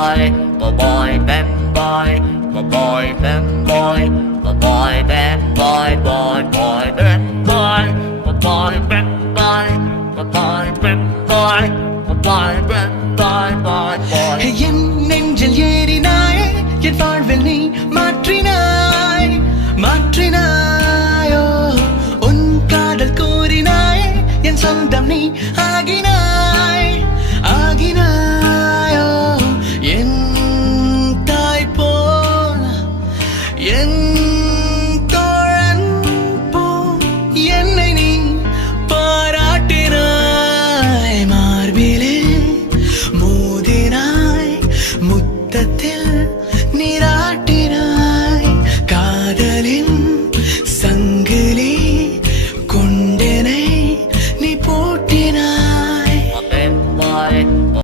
boy, my boy band boy, my boy band boy, my boy band boy, boy boy band boy, my boy band boy, my boy band boy, my boy band boy, boy boy. என் நெஞ்சில் ஏறினாய் என் வாழ்வில் நீ மாற்றினாய் மாற்றினாய்